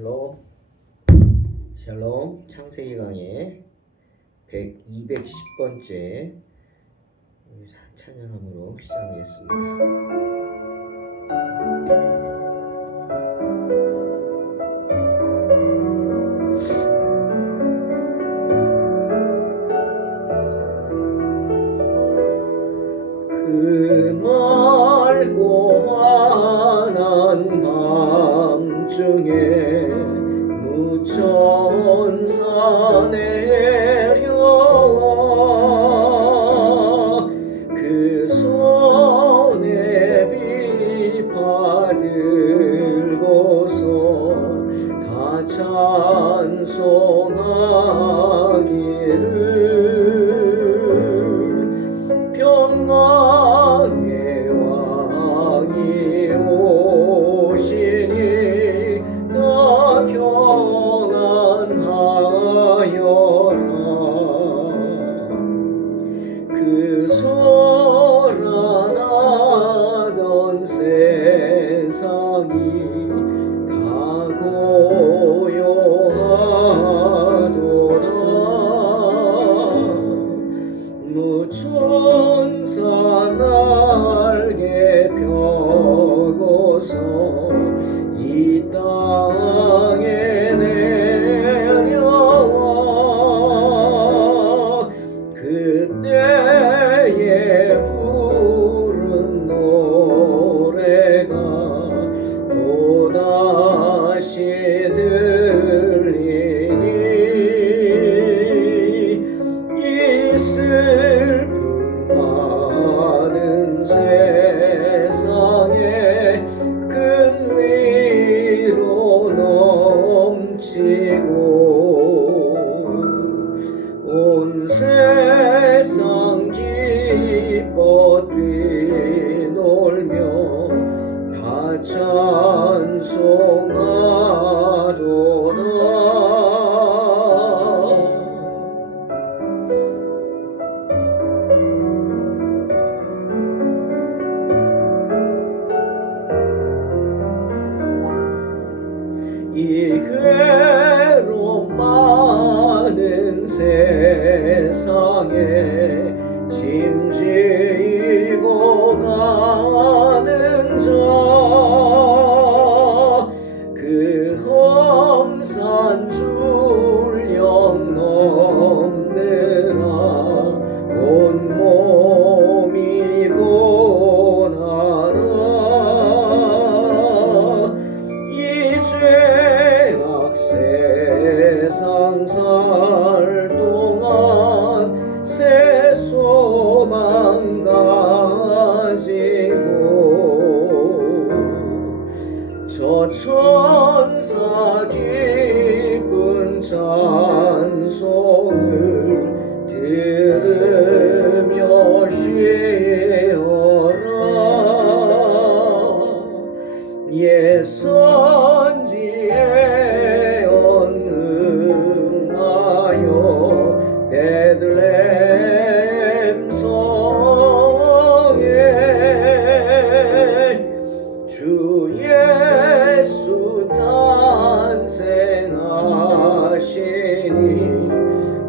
샬롬. 샬롬. 창세기 강의 210번째 찬양함으로 시작하겠습니다. 그 맑고 환한 밤중에 무천사 내려와 그 손에 비파 들고서 다 찬송하기를 평강의 왕이 오시니 다 평안하여라. 그 소란하던 세상이 다 고요하도다. 무천사 날개 펴고서 이 땅에 내려와 그때에 부른 노래가 또다시 들리니 이 슬픔 많은 세상에 큰 위로 넘치고 온 세상 기뻐 뛰놀며 다 찬송하도다. 이 괴로움 많은 세상에 짐지고 가는 자 그 험산 줄령 넘느라 온몸이 고나라. 이 죄악 세상 살 동안 새 소망 가지고 저 천사 기쁜 찬송을 들으며 쉬어라. 옛 선지에 언응하여 베들레헴 성에 주 예수 탄생하시니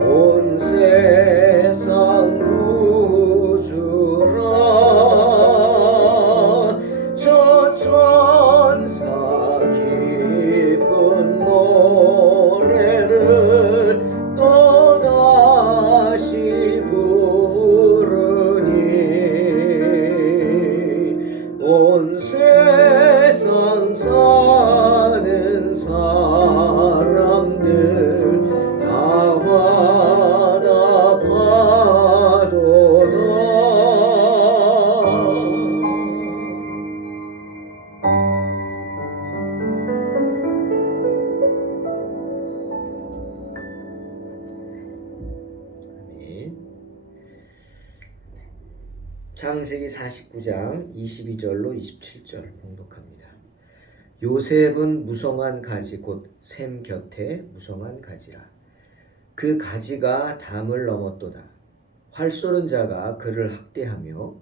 온 세상 구주라. 저 천사 기쁜 노래를 또다시 부르니 온 세상 사는 사람들 다 화답하도다. 창세기 49장 22절로 27절 봉독합니다. 요셉은 무성한 가지 곧 샘 곁에 무성한 가지라. 그 가지가 담을 넘었도다. 활 쏘는 자가 그를 학대하며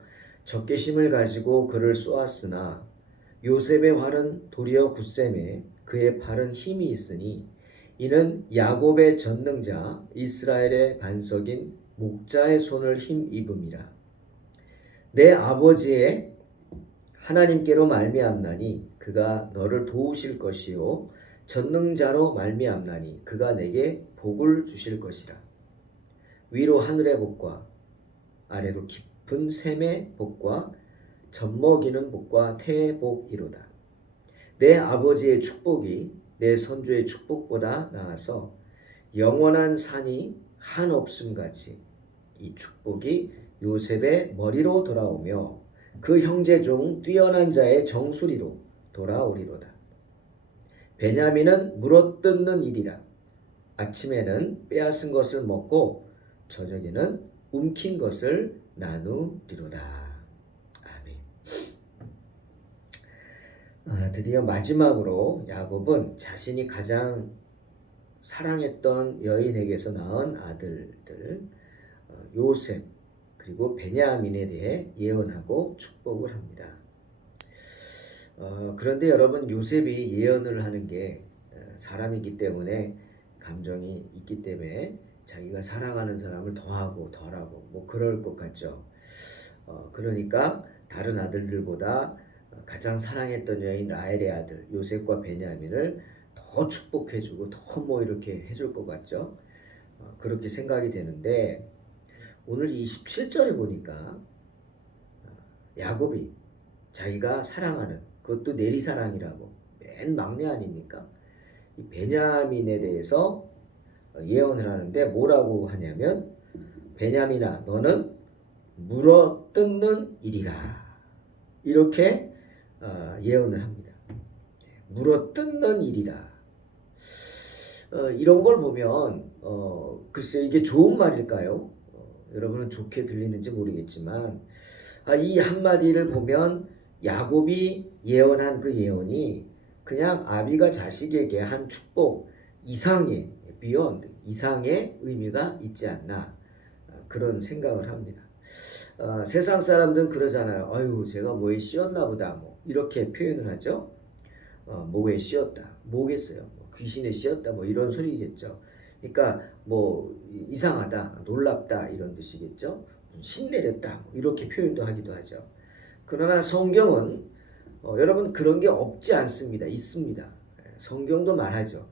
적개심을 가지고 그를 쏘았으나 요셉의 활은 도리어 굳셈에 그의 팔은 힘이 있으니 이는 야곱의 전능자 이스라엘의 반석인 목자의 손을 힘입음이라. 내 아버지의 하나님께로 말미암나니 그가 너를 도우실 것이요 전능자로 말미암나니 그가 내게 복을 주실 것이라. 위로 하늘의 복과 아래로 깊은 샘의 복과 젖먹이는 복과 태의 복이로다. 내 아버지의 축복이 내 선조의 축복보다 나아서 영원한 산이 한없음같이 이 축복이 요셉의 머리로 돌아오며 그 형제 중 뛰어난 자의 정수리로 돌아오리로다. 베냐민은 물어뜯는 일이라. 아침에는 빼앗은 것을 먹고 저녁에는 움킨 것을 나누리로다. 아멘. 드디어 마지막으로 야곱은 자신이 가장 사랑했던 여인에게서 낳은 아들들 요셉 그리고 베냐민에 대해 예언하고 축복을 합니다. 그런데 여러분, 요셉이 예언을 하는 게 사람이기 때문에 감정이 있기 때문에 자기가 사랑하는 사람을 더하고 덜하고 뭐 그럴 것 같죠. 그러니까 다른 아들들보다 가장 사랑했던 여인 라헬의 아들 요셉과 베냐민을 더 축복해주고 더 뭐 이렇게 해줄 것 같죠. 그렇게 생각이 되는데 오늘 27절에 보니까 야곱이 자기가 사랑하는, 그것도 내리사랑이라고, 맨 막내 아닙니까? 이 베냐민에 대해서 예언을 하는데 뭐라고 하냐면 베냐민아 너는 물어뜯는 일이라, 이렇게 예언을 합니다. 물어뜯는 일이라. 이런 걸 보면 글쎄 이게 좋은 말일까요? 여러분은 좋게 들리는지 모르겠지만 이 한마디를 보면 야곱이 예언한 그 예언이 그냥 아비가 자식에게 한 축복 이상의 beyond 이상의 의미가 있지 않나, 그런 생각을 합니다. 세상 사람들은 그러잖아요. 아유 제가 뭐에 씌었나 보다 뭐 이렇게 표현을 하죠. 뭐에 씌었다 뭐겠어요, 뭐 귀신에 씌었다 뭐 이런 소리겠죠. 그러니까 뭐 이상하다 놀랍다 이런 뜻이겠죠. 신내렸다 뭐 이렇게 표현도 하기도 하죠. 그러나 성경은 여러분 그런 게 없지 않습니다. 있습니다. 성경도 말하죠.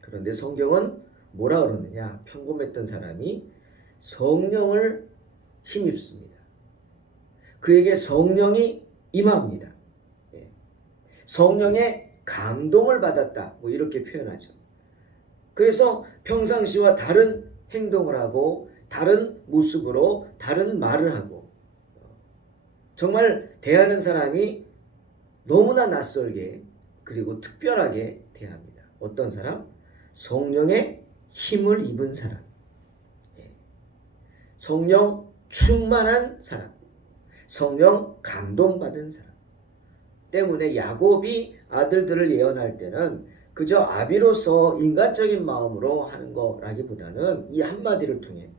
그런데 성경은 뭐라 그러느냐, 평범했던 사람이 성령을 힘입습니다. 그에게 성령이 임합니다. 성령의 감동을 받았다 뭐 이렇게 표현하죠. 그래서 평상시와 다른 행동을 하고 다른 모습으로 다른 말을 하고 정말 대하는 사람이 너무나 낯설게 그리고 특별하게 대합니다. 어떤 사람? 성령의 힘을 입은 사람, 성령 충만한 사람, 성령 감동받은 사람 때문에 야곱이 아들들을 예언할 때는 그저 아비로서 인간적인 마음으로 하는 거라기보다는 이 한마디를 통해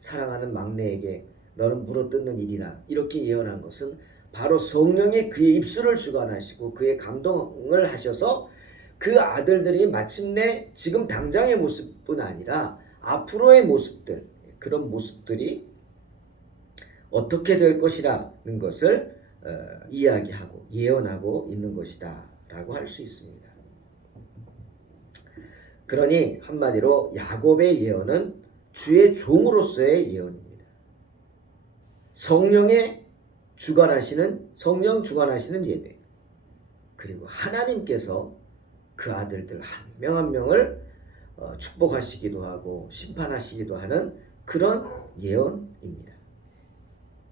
사랑하는 막내에게 너는 물어뜯는 일이라 이렇게 예언한 것은 바로 성령이 그의 입술을 주관하시고 그의 감동을 하셔서 그 아들들이 마침내 지금 당장의 모습뿐 아니라 앞으로의 모습들, 그런 모습들이 어떻게 될 것이라는 것을 이야기하고 예언하고 있는 것이다 라고 할 수 있습니다. 그러니 한마디로 야곱의 예언은 주의 종으로서의 예언입니다. 성령 주관하시는 예배, 그리고 하나님께서 그 아들들 한 명 한 명을 축복하시기도 하고 심판하시기도 하는 그런 예언입니다.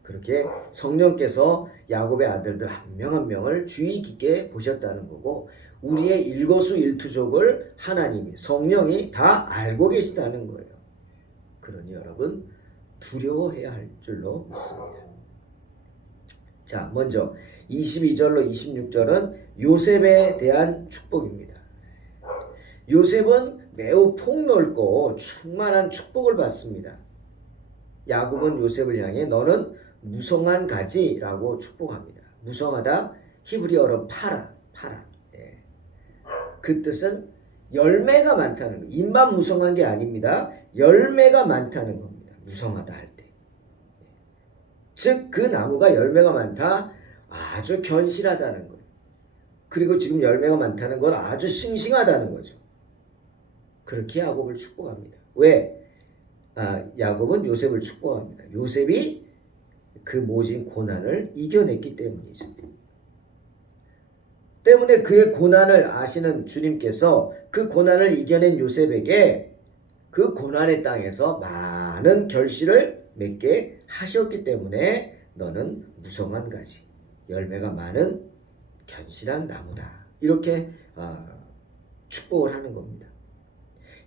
그렇게 성령께서 야곱의 아들들 한 명 한 명을 주의 깊게 보셨다는 거고, 우리의 일거수일투족을 하나님이, 성령이 다 알고 계시다는 거예요. 그러니 여러분 두려워해야 할 줄로 믿습니다. 자, 먼저 22절로 26절은 요셉에 대한 축복입니다. 요셉은 매우 폭넓고 충만한 축복을 받습니다. 야곱은 요셉을 향해 너는 무성한 가지라고 축복합니다. 무성하다, 히브리어로 파라. 그 뜻은 열매가 많다는 거. 잎만 무성한 게 아닙니다. 열매가 많다는 겁니다. 무성하다 할 때. 즉 그 나무가 열매가 많다. 아주 견실하다는 거예요. 그리고 지금 열매가 많다는 건 아주 싱싱하다는 거죠. 그렇게 야곱을 축복합니다. 왜? 야곱은 요셉을 축복합니다. 요셉이 그 모진 고난을 이겨냈기 때문이죠. 때문에 그의 고난을 아시는 주님께서 그 고난을 이겨낸 요셉에게 그 고난의 땅에서 많은 결실을 맺게 하셨기 때문에 너는 무성한 가지, 열매가 많은 견실한 나무다. 이렇게 축복을 하는 겁니다.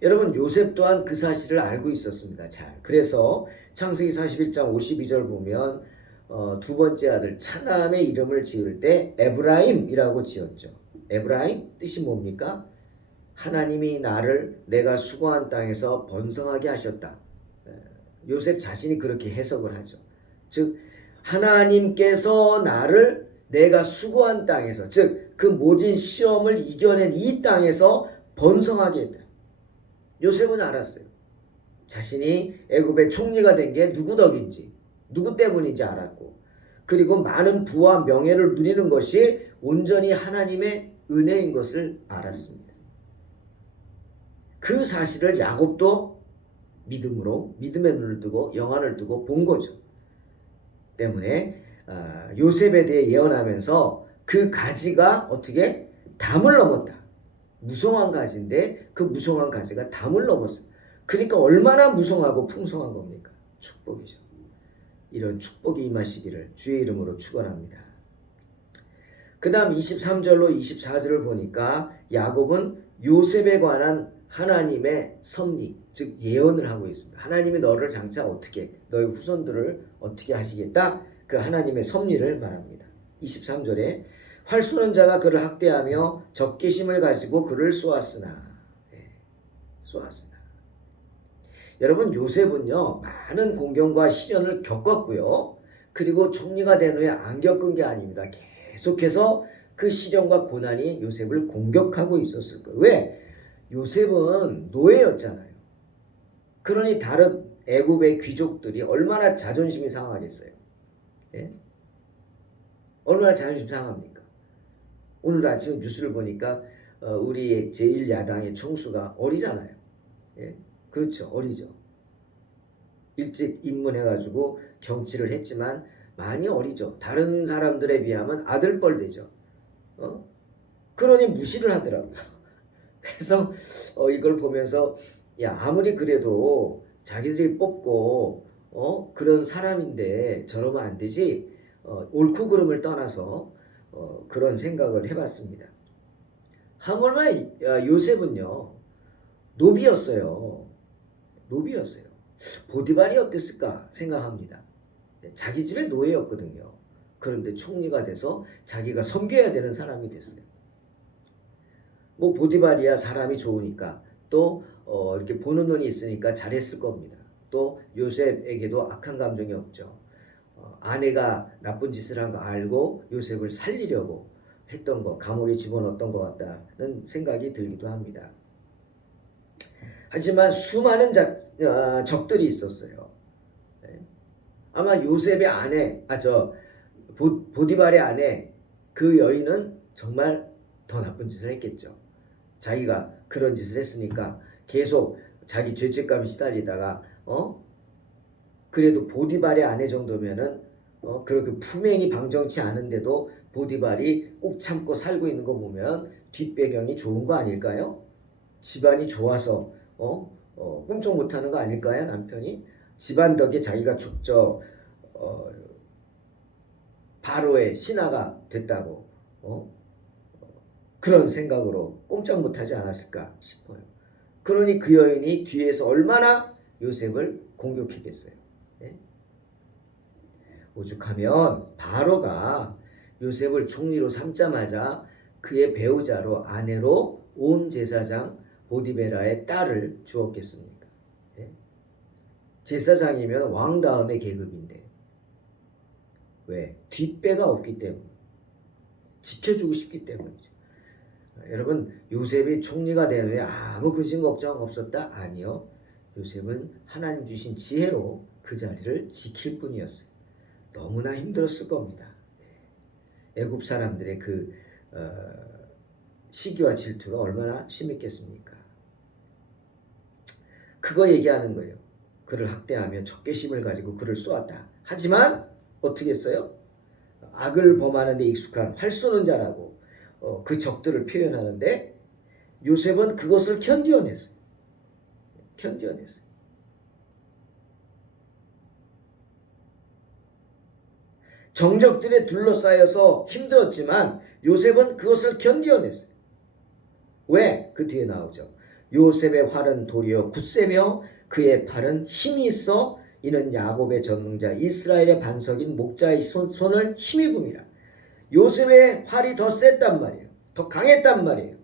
여러분, 요셉 또한 그 사실을 알고 있었습니다. 잘. 그래서 창세기 41장 52절 보면 두 번째 아들 차남의 이름을 지을 때 에브라임이라고 지었죠. 에브라임 뜻이 뭡니까? 하나님이 나를 내가 수고한 땅에서 번성하게 하셨다. 요셉 자신이 그렇게 해석을 하죠. 즉 하나님께서 나를 내가 수고한 땅에서, 즉 그 모진 시험을 이겨낸 이 땅에서 번성하게 했다. 요셉은 알았어요. 자신이 애굽의 총리가 된 게 누구 덕인지, 누구 때문인지 알았고, 그리고 많은 부와 명예를 누리는 것이 온전히 하나님의 은혜인 것을 알았습니다. 그 사실을 야곱도 믿음으로, 믿음의 눈을 뜨고 영안을 뜨고 본 거죠. 때문에 요셉에 대해 예언하면서 그 가지가 어떻게 담을 넘었다. 무성한 가지인데 그 무성한 가지가 담을 넘었어요. 그러니까 얼마나 무성하고 풍성한 겁니까? 축복이죠. 이런 축복이 임하시기를 주의 이름으로 축원합니다. 그 다음 23절로 24절을 보니까 야곱은 요셉에 관한 하나님의 섭리, 즉 예언을 하고 있습니다. 하나님이 너를 장차 어떻게, 너의 후손들을 어떻게 하시겠다? 그 하나님의 섭리를 말합니다. 23절에 활 쏘는 자가 그를 학대하며 적개심을 가지고 그를 쏘았으나. 여러분, 요셉은요 많은 공경과 시련을 겪었고요. 그리고 총리가 된 후에 안 겪은 게 아닙니다. 계속해서 그 시련과 고난이 요셉을 공격하고 있었을 거예요. 왜? 요셉은 노예였잖아요. 그러니 다른 애굽의 귀족들이 얼마나 자존심이 상하겠어요. 예? 얼마나 자존심 상합니까? 오늘도 아침에 뉴스를 보니까 우리 제1야당의 총수가 어리잖아요. 예? 그렇죠. 어리죠. 일찍 입문해가지고 정치를 했지만 많이 어리죠. 다른 사람들에 비하면 아들뻘 되죠. 그러니 무시를 하더라고요. 그래서 이걸 보면서 야, 아무리 그래도 자기들이 뽑고 그런 사람인데 저러면 안 되지. 옳고 그름을 떠나서 그런 생각을 해봤습니다. 하물며 요셉은요 노비였어요. 보디발이 어땠을까 생각합니다. 자기 집의 노예였거든요. 그런데 총리가 돼서 자기가 섬겨야 되는 사람이 됐어요. 뭐 보디발이야 사람이 좋으니까 또 이렇게 보는 눈이 있으니까 잘했을 겁니다. 또 요셉에게도 악한 감정이 없죠. 아내가 나쁜 짓을 한 거 알고 요셉을 살리려고 했던 거, 감옥에 집어넣었던 것 같다는 생각이 들기도 합니다. 하지만 수많은 적들이 있었어요. 아마 요셉의 아내, 보디발의 아내, 그 여인은 정말 더 나쁜 짓을 했겠죠. 자기가 그런 짓을 했으니까 계속 자기 죄책감이 시달리다가 그래도 보디발의 아내 정도면은 그렇게 품행이 방정치 않은데도 보디발이 꾹 참고 살고 있는 거 보면 뒷배경이 좋은 거 아닐까요? 집안이 좋아서 꼼짝 못하는 거 아닐까요? 남편이 집안 덕에 자기가 바로의 신하가 됐다고 그런 생각으로 꼼짝 못하지 않았을까 싶어요. 그러니 그 여인이 뒤에서 얼마나 요셉을 공격했겠어요. 네? 오죽하면 바로가 요셉을 총리로 삼자마자 그의 배우자로 아내로 온 제사장 보디베라의 딸을 주었겠습니까? 네? 제사장이면 왕 다음의 계급인데 왜? 뒷배가 없기 때문에 지켜주고 싶기 때문이죠. 여러분 요셉이 총리가 되는데 아무 근심 걱정 없었다? 아니요. 요셉은 하나님 주신 지혜로 그 자리를 지킬 뿐이었어요. 너무나 힘들었을 겁니다. 애굽 사람들의 그 시기와 질투가 얼마나 심했겠습니까? 그거 얘기하는 거예요. 그를 학대하며 적개심을 가지고 그를 쏘았다. 하지만 어떻게 했어요? 악을 범하는 데 익숙한 활 쏘는 자라고 그 적들을 표현하는데 요셉은 그것을 견디어냈어요. 견디어냈어요. 정적들에 둘러싸여서 힘들었지만 요셉은 그것을 견디어냈어요. 왜? 그 뒤에 나오죠. 요셉의 활은 도리어 굳세며 그의 팔은 힘이 있어 이는 야곱의 전능자 이스라엘의 반석인 목자의 손을 힘입음이라. 요셉의 활이 더 셌단 말이에요. 더 강했단 말이에요.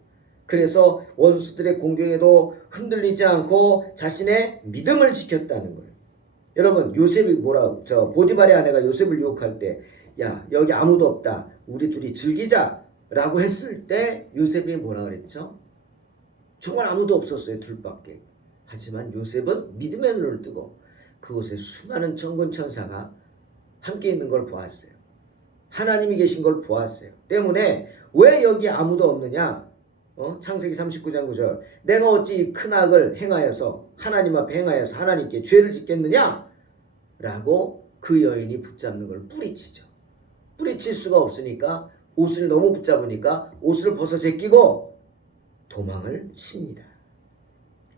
그래서 원수들의 공격에도 흔들리지 않고 자신의 믿음을 지켰다는 거예요. 여러분 요셉이 보디발의 아내가 요셉을 유혹할 때 야 여기 아무도 없다 우리 둘이 즐기자 라고 했을 때 요셉이 뭐라 그랬죠? 정말 아무도 없었어요. 둘밖에. 하지만 요셉은 믿음의 눈을 뜨고 그곳에 수많은 천군 천사가 함께 있는 걸 보았어요. 하나님이 계신 걸 보았어요. 때문에 왜 여기 아무도 없느냐? 창세기 39장 9절 내가 어찌 큰 악을 행하여서 하나님 앞에 행하여서 하나님께 죄를 짓겠느냐? 라고 그 여인이 붙잡는 걸 뿌리치죠. 뿌리칠 수가 없으니까 옷을 너무 붙잡으니까 옷을 벗어 제끼고 도망을 칩니다.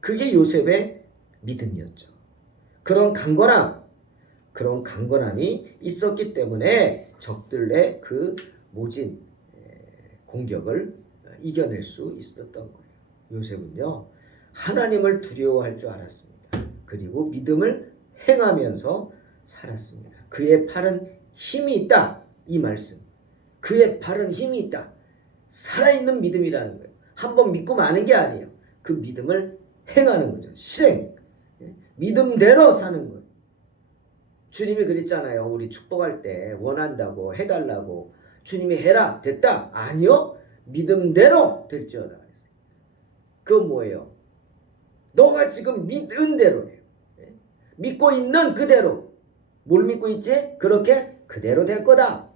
그게 요셉의 믿음이었죠. 그런 강건함이 있었기 때문에 적들의 그 모진 공격을 이겨낼 수 있었던 거예요. 요셉은요 하나님을 두려워할 줄 알았습니다. 그리고 믿음을 행하면서 살았습니다. 그의 팔은 힘이 있다. 이 말씀. 그의 팔은 힘이 있다. 살아있는 믿음이라는 거예요. 한번 믿고 마는 게 아니에요. 그 믿음을 행하는 거죠. 실행. 믿음대로 사는 거예요. 주님이 그랬잖아요. 우리 축복할 때 원한다고 해달라고 주님이 해라 됐다. 아니요. 믿음대로 될지어다. 그건 뭐예요? 너가 지금 믿은 대로예요. 믿고 있는 그대로. 뭘 믿고 있지? 그렇게 그대로 될 거다.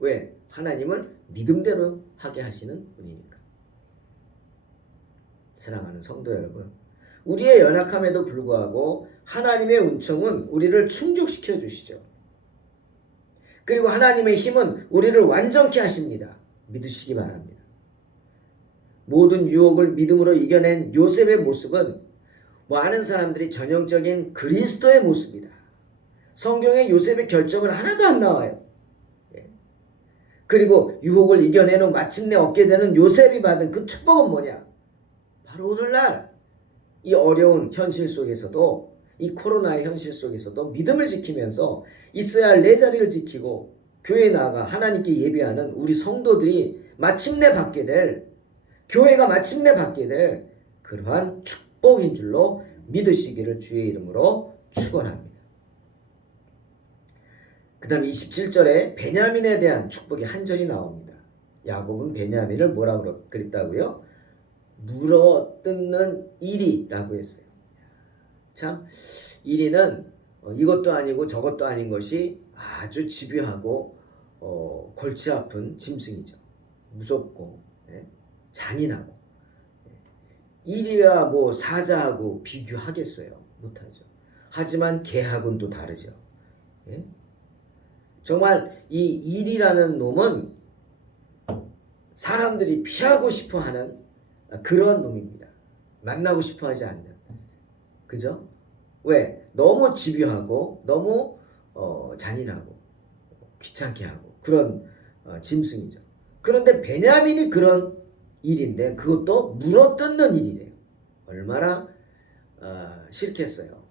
왜? 하나님을 믿음대로 하게 하시는 분이니까. 사랑하는 성도 여러분, 우리의 연약함에도 불구하고 하나님의 은총은 우리를 충족시켜 주시죠. 그리고 하나님의 힘은 우리를 완전케 하십니다. 믿으시기 바랍니다. 모든 유혹을 믿음으로 이겨낸 요셉의 모습은 많은 사람들이 전형적인 그리스도의 모습이다. 성경에 요셉의 결정은 하나도 안 나와요. 그리고 유혹을 이겨낸 후 마침내 얻게 되는 요셉이 받은 그 축복은 뭐냐? 바로 오늘날 이 어려운 현실 속에서도 이 코로나의 현실 속에서도 믿음을 지키면서 있어야 할 내 자리를 지키고 교회에 나아가 하나님께 예배하는 우리 성도들이 마침내 받게 될 교회가 마침내 받게 될 그러한 축복인 줄로 믿으시기를 주의 이름으로 축원합니다. 그 다음 27절에 베냐민에 대한 축복이 한 절이 나옵니다. 야곱은 베냐민을 뭐라고 그랬다고요? 물어뜯는 이리라고 했어요. 참 이리는 이것도 아니고 저것도 아닌 것이 아주 집요하고 골치 아픈 짐승이죠. 무섭고 잔인하고. 이리야 뭐 사자하고 비교하겠어요? 못하죠. 하지만 개하고는 또 다르죠. 정말 이 일이라는 놈은 사람들이 피하고 싶어하는 그런 놈입니다. 만나고 싶어하지 않는. 그죠? 왜? 너무 집요하고 너무 잔인하고 귀찮게 하고 그런 짐승이죠. 그런데 베냐민이 그런 일인데 그것도 물어뜯는 일이래요. 얼마나 싫겠어요.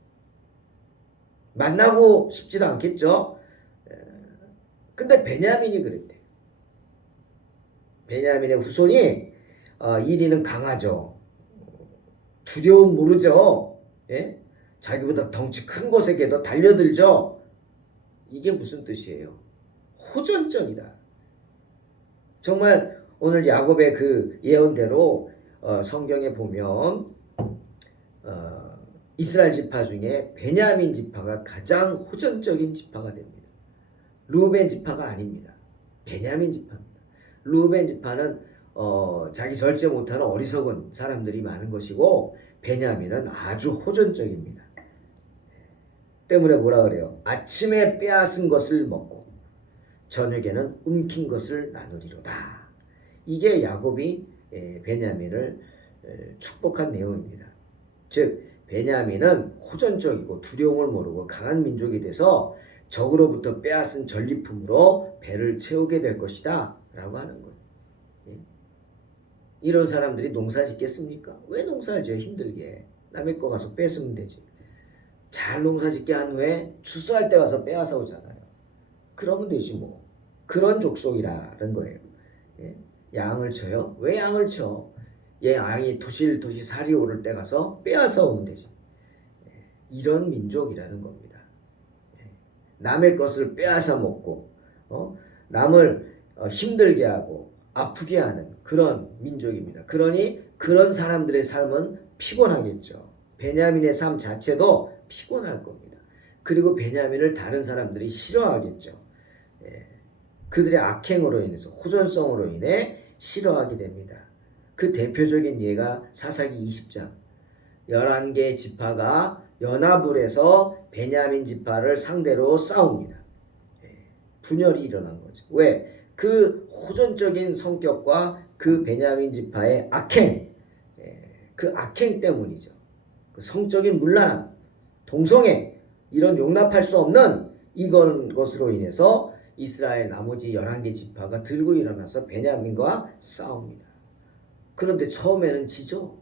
만나고 싶지도 않겠죠. 근데 베냐민이 그랬대. 베냐민의 후손이 이리는 강하죠. 두려움 모르죠. 예? 자기보다 덩치 큰 것에게도 달려들죠. 이게 무슨 뜻이에요? 호전적이다. 정말 오늘 야곱의 그 예언대로 성경에 보면 이스라엘 지파 중에 베냐민 지파가 가장 호전적인 지파가 됩니다. 루벤 지파가 아닙니다. 베냐민 지파입니다. 루벤 지파는 자기 절제 못하는 어리석은 사람들이 많은 것이고 베냐민은 아주 호전적입니다. 때문에 뭐라 그래요? 아침에 빼앗은 것을 먹고 저녁에는 움킨 것을 나누리로다. 이게 야곱이 베냐민을 축복한 내용입니다. 즉 베냐민은 호전적이고 두려움을 모르고 강한 민족이 돼서 적으로부터 빼앗은 전리품으로 배를 채우게 될 것이다 라고 하는 거예요. 이런 사람들이 농사 짓겠습니까? 왜 농사를 지어? 힘들게. 남의 거 가서 뺏으면 되지. 잘 농사 짓게 한 후에 추수할 때 가서 빼앗아 오잖아요. 그러면 되지 뭐. 그런 족속이라는 거예요. 양을 쳐요? 왜 양을 쳐? 양이 토실토실 살이 오를 때 가서 빼앗아 오면 되지. 이런 민족이라는 겁니다. 남의 것을 빼앗아 먹고 남을 힘들게 하고 아프게 하는 그런 민족입니다. 그러니 그런 사람들의 삶은 피곤하겠죠. 베냐민의 삶 자체도 피곤할 겁니다. 그리고 베냐민을 다른 사람들이 싫어하겠죠. 그들의 악행으로 인해서 호전성으로 인해 싫어하게 됩니다. 그 대표적인 예가 사사기 20장 11개의 지파가 연합을 해서 베냐민 지파를 상대로 싸웁니다. 분열이 일어난 거죠. 왜? 그 호전적인 성격과 그 베냐민 지파의 악행, 그 악행 때문이죠. 그 성적인 문란함, 동성애 이런 용납할 수 없는 이건 것으로 인해서 이스라엘 나머지 11개 지파가 들고 일어나서 베냐민과 싸웁니다. 그런데 처음에는 지죠.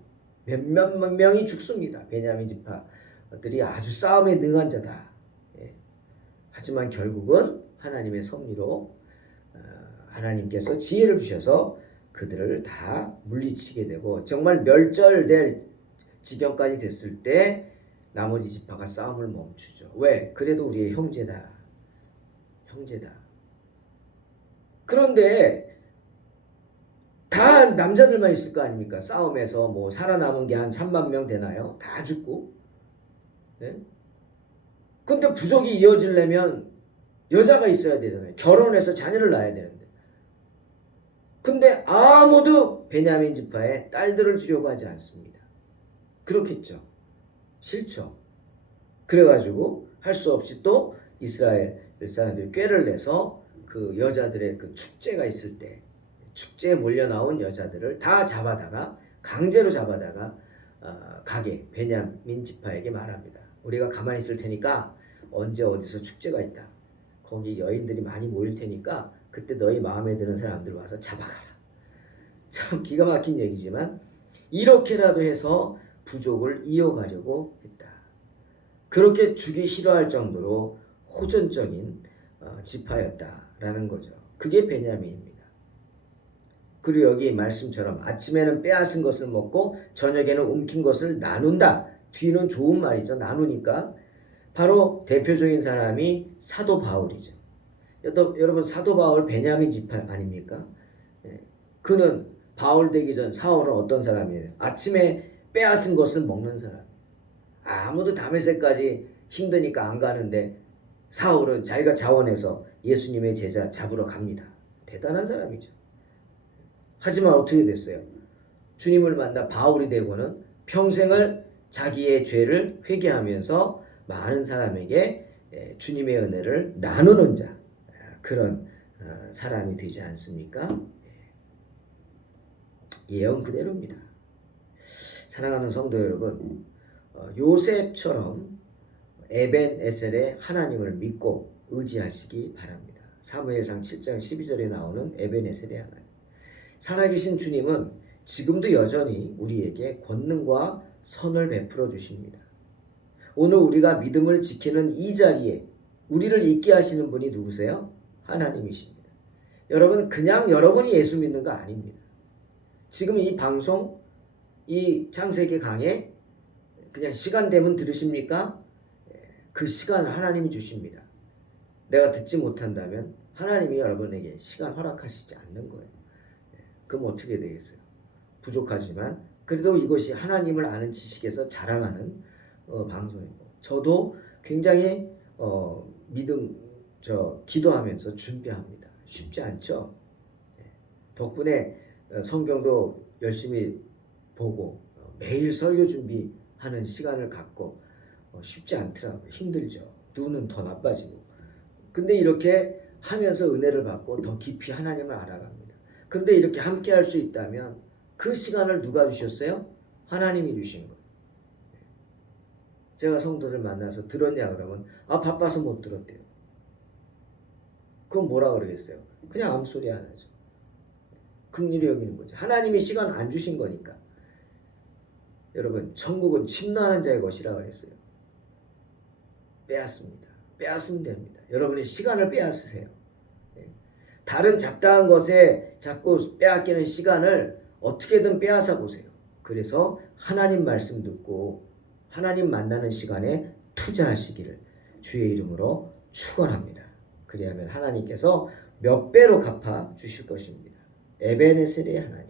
몇몇 명이 죽습니다. 베냐민 지파들이 아주 싸움에 능한 자다. 하지만 결국은 하나님의 섭리로 하나님께서 지혜를 주셔서 그들을 다 물리치게 되고 정말 멸절될 지경까지 됐을 때 나머지 지파가 싸움을 멈추죠. 왜? 그래도 우리의 형제다. 그런데 다 남자들만 있을 거 아닙니까? 싸움에서 뭐 살아남은 게 한 3만 명 되나요? 다 죽고. 근데 부족이 이어지려면 여자가 있어야 되잖아요. 결혼해서 자녀를 낳아야 되는데. 근데 아무도 베냐민 지파에 딸들을 주려고 하지 않습니다. 그렇겠죠. 싫죠. 그래가지고 할 수 없이 또 이스라엘 사람들이 꾀를 내서 그 여자들의 그 축제가 있을 때 축제에 몰려 나온 여자들을 다 잡아다가 강제로 잡아다가 가게 베냐민 지파에게 말합니다. 우리가 가만히 있을 테니까 언제 어디서 축제가 있다. 거기 여인들이 많이 모일 테니까 그때 너희 마음에 드는 사람들 와서 잡아가라. 참 기가 막힌 얘기지만 이렇게라도 해서 부족을 이어가려고 했다. 그렇게 주기 싫어할 정도로 호전적인 지파였다라는 거죠. 그게 베냐민입니다. 그리고 여기 말씀처럼 아침에는 빼앗은 것을 먹고 저녁에는 움킨 것을 나눈다. 뒤는 좋은 말이죠. 나누니까. 바로 대표적인 사람이 사도 바울이죠. 여러분 사도 바울 베냐민 지파 아닙니까? 그는 바울 되기 전 사울은 어떤 사람이에요? 아침에 빼앗은 것을 먹는 사람. 아무도 다메섹까지 힘드니까 안 가는데 사울은 자기가 자원해서 예수님의 제자 잡으러 갑니다. 대단한 사람이죠. 하지만 어떻게 됐어요? 주님을 만나 바울이 되고는 평생을 자기의 죄를 회개하면서 많은 사람에게 주님의 은혜를 나누는 자, 그런 사람이 되지 않습니까? 예언 그대로입니다. 사랑하는 성도 여러분, 요셉처럼 에벤에셀의 하나님을 믿고 의지하시기 바랍니다. 사무엘상 7장 12절에 나오는 에벤에셀의 하나님. 살아계신 주님은 지금도 여전히 우리에게 권능과 선을 베풀어 주십니다. 오늘 우리가 믿음을 지키는 이 자리에 우리를 있게 하시는 분이 누구세요? 하나님이십니다. 여러분 그냥 여러분이 예수 믿는 거 아닙니다. 지금 이 방송, 이 창세기 강의 그냥 시간 되면 들으십니까? 그 시간을 하나님이 주십니다. 내가 듣지 못한다면 하나님이 여러분에게 시간 허락하시지 않는 거예요. 그럼 어떻게 되겠어요? 부족하지만 그래도 이것이 하나님을 아는 지식에서 자랑하는 방송이고, 저도 굉장히 믿음 기도하면서 준비합니다. 쉽지 않죠? 덕분에 성경도 열심히 보고 매일 설교 준비하는 시간을 갖고 쉽지 않더라고요. 힘들죠. 눈은 더 나빠지고. 근데 이렇게 하면서 은혜를 받고 더 깊이 하나님을 알아갑니다. 그런데 이렇게 함께 할 수 있다면 그 시간을 누가 주셨어요? 하나님이 주신 거예요. 제가 성도들 만나서 들었냐 그러면 바빠서 못 들었대요. 그건 뭐라 그러겠어요? 그냥 아무 소리 안 하죠. 긍휼히 여기는 거죠. 하나님이 시간 안 주신 거니까. 여러분, 천국은 침노하는 자의 것이라 그랬어요. 빼앗습니다. 빼앗으면 됩니다. 여러분의 시간을 빼앗으세요. 다른 잡다한 것에 자꾸 빼앗기는 시간을 어떻게든 빼앗아 보세요. 그래서 하나님 말씀 듣고 하나님 만나는 시간에 투자하시기를 주의 이름으로 축원합니다. 그리하면 하나님께서 몇 배로 갚아 주실 것입니다. 에베네셀의 하나님,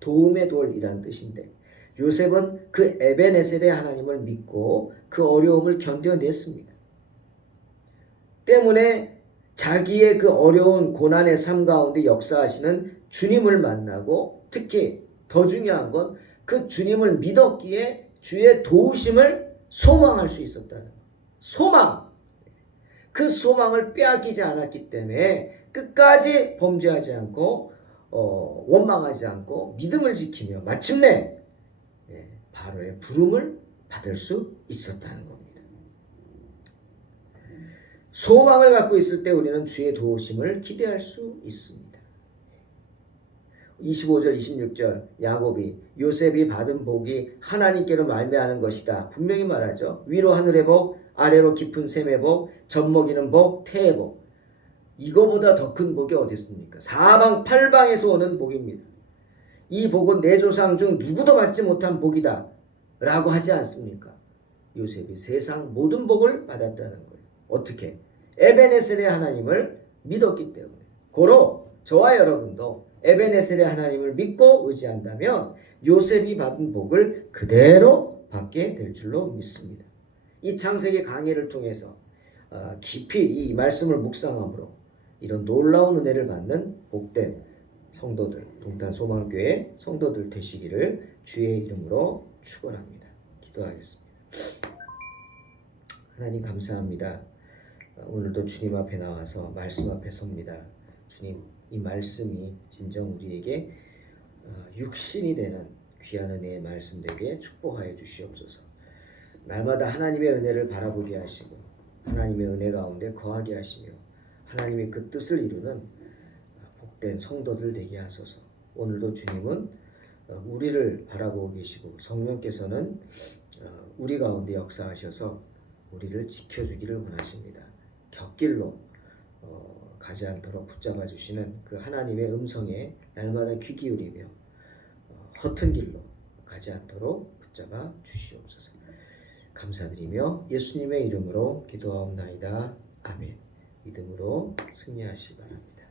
도움의 돌이란 뜻인데, 요셉은 그 에베네셀의 하나님을 믿고 그 어려움을 견뎌냈습니다. 때문에 자기의 그 어려운 고난의 삶 가운데 역사하시는 주님을 만나고, 특히 더 중요한 건 그 주님을 믿었기에 주의 도우심을 소망할 수 있었다는 것. 소망! 그 소망을 빼앗기지 않았기 때문에 끝까지 범죄하지 않고 원망하지 않고 믿음을 지키며 마침내 바로의 부름을 받을 수 있었다는 겁니다. 소망을 갖고 있을 때 우리는 주의 도우심을 기대할 수 있습니다. 25절 26절 야곱이 요셉이 받은 복이 하나님께로 말미암는 것이다. 분명히 말하죠. 위로 하늘의 복, 아래로 깊은 샘의 복, 젖먹이는 복, 태의 복. 이거보다 더 큰 복이 어디 있습니까? 사방 팔방에서 오는 복입니다. 이 복은 내 조상 중 누구도 받지 못한 복이다 라고 하지 않습니까? 요셉이 세상 모든 복을 받았다는 거예요. 어떻게? 에베네셀의 하나님을 믿었기 때문에. 고로 저와 여러분도 에베네셀의 하나님을 믿고 의지한다면 요셉이 받은 복을 그대로 받게 될 줄로 믿습니다. 이 창세기 강의를 통해서 깊이 이 말씀을 묵상함으로 이런 놀라운 은혜를 받는 복된 성도들, 동탄 소망교회 성도들 되시기를 주의 이름으로 축원합니다. 기도하겠습니다. 하나님 감사합니다. 오늘도 주님 앞에 나와서 말씀 앞에 섭니다. 주님, 이 말씀이 진정 우리에게 육신이 되는 귀한 은혜의 말씀 되게 축복하여 주시옵소서. 날마다 하나님의 은혜를 바라보게 하시고 하나님의 은혜 가운데 거하게 하시며 하나님의 그 뜻을 이루는 복된 성도들 되게 하소서. 오늘도 주님은 우리를 바라보고 계시고 성령께서는 우리 가운데 역사하셔서 우리를 지켜주기를 원하십니다. 곁길로 가지 않도록 붙잡아 주시는 그 하나님의 음성에 날마다 귀 기울이며 허튼 길로 가지 않도록 붙잡아 주시옵소서. 감사드리며 예수님의 이름으로 기도하옵나이다. 아멘. 믿음으로 승리하시기 바랍니다.